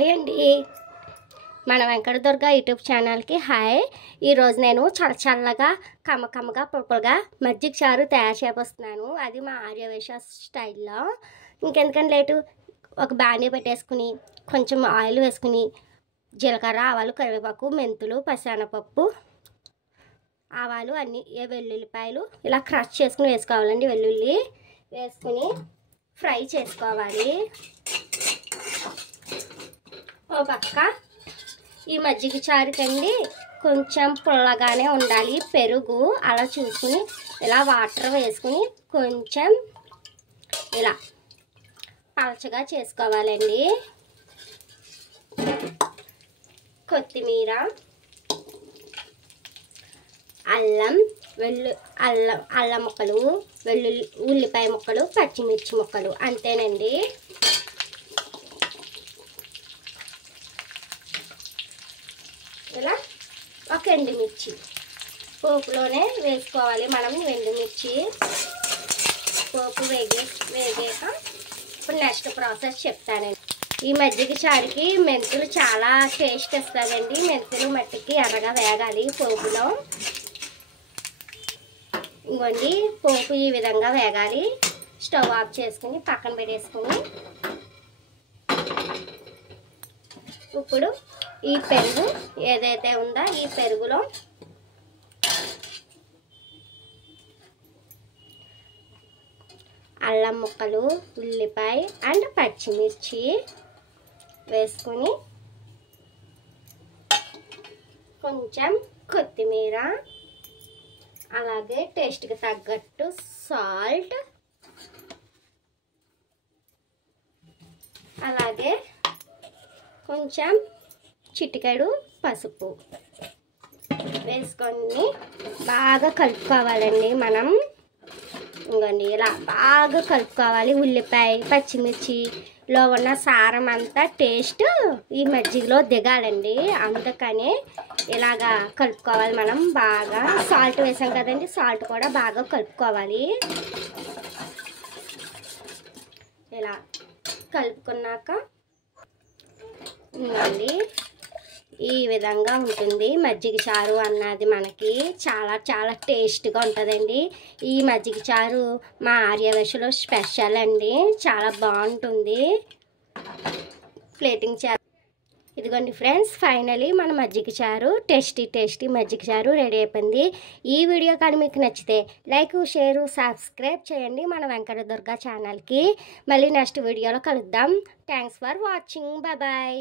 Hi అండి, మన Venkata Durga YouTube ఛానల్కి హాయ్. ఈరోజు నేను చల్లగా కమ్మగా పులుపులుగా మజ్జిగ చారు తయారు చేయబోతున్నాను. అది మా ఆర్యవేశ స్టైల్లో. ఇంకెందుకని లేటు, ఒక బాణీ పెట్టేసుకుని కొంచెం ఆయిల్ వేసుకుని జీలకర్ర, ఆవాలు, కరివేపాకు, మెంతులు, పసనపప్పు, ఆవాలు అన్నీ, వెల్లుల్లిపాయలు ఇలా క్రష్ చేసుకుని వేసుకోవాలండి. వెల్లుల్లి వేసుకుని ఫ్రై చేసుకోవాలి. ఓ పక్క ఈ మజ్జిగ చారుకండి కొంచెం పుల్లగానే ఉండాలి. పెరుగు అలా చూసుకుని ఇలా వాటర్ వేసుకుని కొంచెం ఇలా పలచగా చేసుకోవాలండి. కొత్తిమీర, అల్లం ముక్కలు, ఉల్లిపాయ ముక్కలు, పచ్చిమిర్చి ముక్కలు, అంతేనండి. ఇలా ఒక ఎండుమిర్చి పోపులోనే వేసుకోవాలి మనం. ఎండుమిర్చి పోపు వేగాక ఇప్పుడు నెక్స్ట్ ప్రాసెస్ చెప్తానండి. ఈ మజ్జిగ చారుకి మెంతులు చాలా టేస్ట్ ఇస్తుందండి. మెంతులు మట్టికి ఎర్రగా వేగాలి పోపులో. ఇంకోండి, పోపు ఈ విధంగా వేగాలి. స్టవ్ ఆఫ్ చేసుకుని పక్కన పెట్టేసుకుని ఇప్పుడు ఈ పెరుగు ఏదైతే ఉందో ఈ పెరుగులో అల్లం ముక్కలు, ఉల్లిపాయ అండ్ పచ్చిమిర్చి వేసుకొని కొంచెం కొత్తిమీర, అలాగే టేస్ట్కి తగ్గట్టు సాల్ట్, అలాగే కొంచెం చిటికెడు పసుపు వేసుకొని బాగా కలుపుకోవాలండి మనం. ఇంకోండి, ఇలా బాగా కలుపుకోవాలి. ఉల్లిపాయ, పచ్చిమిర్చిలో ఉన్న సారం అంతా టేస్ట్ ఈ మజ్జిగలో దిగాలండి. అందుకని ఇలాగా కలుపుకోవాలి మనం. బాగా సాల్ట్ వేసాం కదండి, సాల్ట్ కూడా బాగా కలుపుకోవాలి. ఇలా కలుపుకున్నాక ఇంకోండి, ఈ విధంగా ఉంటుంది మజ్జిగ చారు అన్నది. మనకి చాలా టేస్ట్గా ఉంటుందండి. ఈ మజ్జిగ చారు మా ఆర్యవేశలో స్పెషల్ అండి. చాలా బాగుంటుంది ప్లేటింగ్ చారు. ఇదిగోండి ఫ్రెండ్స్, ఫైనలీ మన మజ్జిగ చారు టేస్టీ మజ్జిగ చారు రెడీ అయిపోయింది. ఈ వీడియో కానీ మీకు నచ్చితే లైక్, షేర్, సబ్స్క్రైబ్ చేయండి మన వెంకట దుర్గ ఛానల్కి. మళ్ళీ నెక్స్ట్ వీడియోలో కలుద్దాం. Thanks for watching. బాయ్.